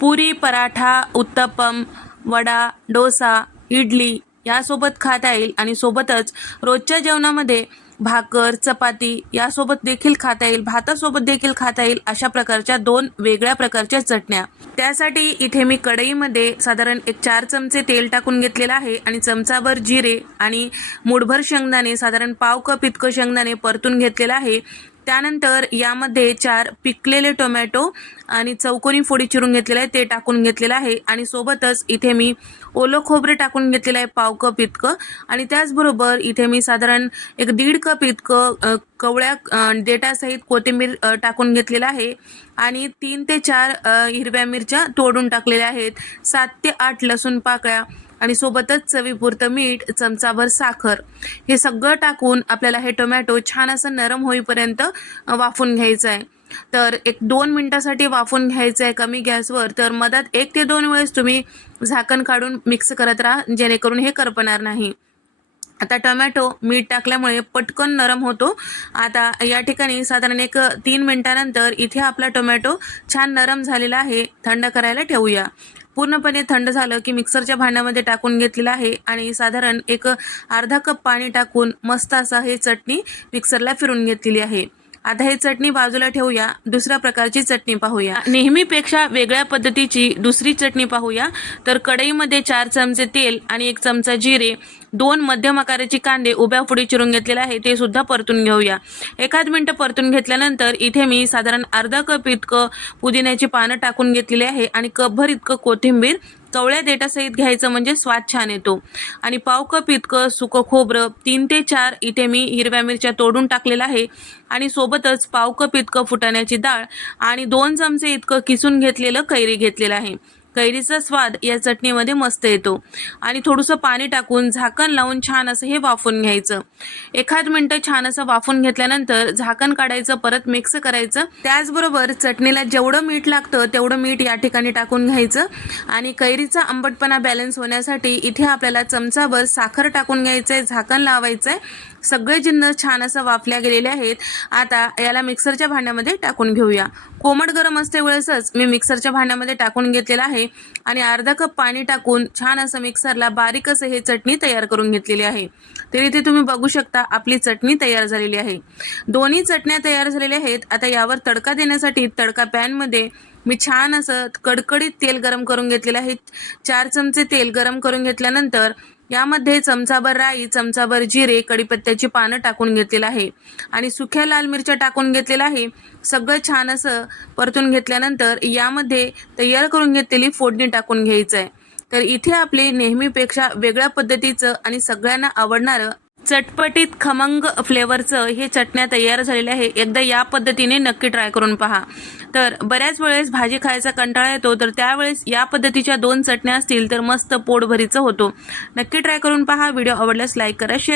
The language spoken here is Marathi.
पुरी, पराठा, उत्तप्पम, वडा, डोसा, इडली यासोबत खाता येईल आणि सोबतच रोजच्या जेवणामध्ये भाकर, चपाती यासोबत देखील खाता येईल, भातासोबत देखील खाता येईल अशा प्रकारच्या 2 वेगळ्या प्रकारच्या चटण्या। त्यासाठी इथे मी कढईमध्ये साधारण 4 चमचे तेल टाकून घेतलेलं आहे आणि चमचाभर जिरे आणि मूठभर शेंगदाणे, साधारण पाव कप इतकं शेंगदाणे परतून घेतलेलं आहे। त्यानंतर यामध्ये 4 पिकलेले टोमॅटो आणि चौकोनी फोडी चिरून घेतलेले आहे ते टाकून घेतलेलं आहे आणि सोबतच इथे मी ओलं खोबरे टाकून घेतलेलं आहे पाव कप इतकं आणि त्याचबरोबर इथे मी साधारण 1.5 कप इतकं कवळ्या देठासहित कोथिंबीर टाकून घेतलेलं आहे आणि 3 ते 4 हिरव्या मिरच्या तोडून टाकलेल्या आहेत, 7 ते 8 लसूण पाकळ्या आणि सोबतच चवीपुरतं मीठ, चमचाभर साखर हे सगळं टाकून आपल्याला हे टोमॅटो छान असं नरम होईपर्यंत वाफून घ्यायचं आहे। तर 1-2 मिनिटासाठी वाफून घ्यायचं आहे कमी गॅसवर। तर मधात 1 ते 2 वेळेस तुम्ही झाकण काढून मिक्स करत राहा जेणेकरून हे करपणार नाही। आता टोमॅटो मीठ टाकल्यामुळे पटकन नरम होतो। आता या ठिकाणी साधारण 3 मिनिटानंतर इथे आपला टोमॅटो छान नरम झालेला आहे, थंड करायला ठेवूया। पूर्णपणे थंड झालं की मिक्सरच्या भांड्यामध्ये टाकून घेतलेलं आहे आणि साधारण अर्धा कप पाणी टाकून मस्त असं हे चटणी मिक्सरला फिरून घेतलेली आहे। आता हे चटणी बाजूला ठेवूया, दुसऱ्या प्रकारची चटणी पाहूया। नेहमीपेक्षा वेगळ्या पद्धतीची दुसरी चटणी पाहूया। तर कढईमध्ये 4 चमचे तेल आणि 1 चमचा जिरे, 2 मध्यम आकाराचे कांदे उभ्या फोडी चिरून घेतलेले आहे ते सुद्धा परतून घेऊया। 1 मिनिट परतून घेतल्यानंतर इथे मी साधारण अर्धा कप इतकं पुदिन्याची पानं टाकून घेतलेली आहे आणि कपभर इतकं कोथिंबीर कवळ्या देठासहित घ्यायचं म्हणजे स्वाद छान येतो आणि पाव कप इतकं सुकं खोबरं, 3 ते 4 इथे मी हिरव्या मिरच्या तोडून टाकलेला आहे आणि सोबतच पाव कप इतकं फुटाण्याची डाळ आणि 2 चमचे इतकं किसून घेतलेलं कैरी घेतलेलं आहे। कैरीचा स्वाद या चटणीमध्ये मस्त येतो आणि थोडंसं पाणी टाकून झाकण लावून छान असं हे वाफून घ्यायचं। 1 मिनिट छान असं वाफून घेतल्यानंतर झाकण काढायचं, परत मिक्स करायचं। त्याचबरोबर चटणीला जेवढं मीठ लागतं तेवढं मीठ या ठिकाणी टाकून घ्यायचं आणि कैरीचा आंबटपणा बॅलन्स होण्यासाठी इथे आपल्याला चमचाभर साखर टाकून घ्यायचंय, झाकण लावायचंय। सगळे जिन्नस छान असं वाफल्या गेलेले आहेत। आता याला मिक्सरच्या भांड्यामध्ये टाकून घेऊया। कोमट गरम असते वेळेसच मी मिक्सरच्या भांड्यामध्ये टाकून घेतलेला आहे आणि अर्धा कप पाणी टाकून छान असं मिक्सरला बारीक असं हे चटणी तयार करून घेतलेली आहे। तर इथे तुम्ही बघू शकता आपली चटणी तयार झालेली आहे। दोन्ही चटण्या तयार झालेल्या आहेत। आता यावर तडका देण्यासाठी तडका पॅनमध्ये मी छान असं कडकडीत तेल गरम करून घेतलेलं आहे। 4 चमचे तेल गरम करून घेतल्यानंतर यामध्ये चमचाभर राई, चमचाभर जिरे, कढीपत्त्याची पानं टाकून घेतलेलं आहे आणि सुक्या लाल मिरच्या टाकून घेतलेलं आहे। सगळं छान असं परतून घेतल्यानंतर यामध्ये तयार करून घेतलेली फोडणी टाकून घ्यायचं आहे। तर इथे आपले नेहमीपेक्षा वेगळ्या पद्धतीचं आणि सगळ्यांना आवडणारं चटपटीत खमंग फ्लेवरचं हे चटण्या तयार झालेल्या आहे। एकदा या पद्धतीने नक्की ट्राय करून पहा। तर बऱ्याच वेळेस भाजी खायचा कंटाळा येतो, तर त्यावेळेस या पद्धतीच्या 2 चटण्या असतील तर मस्त पोटभरीचं होतो। नक्की ट्राय करून पहा। व्हिडिओ आवडल्यास लाईक करा, शेअर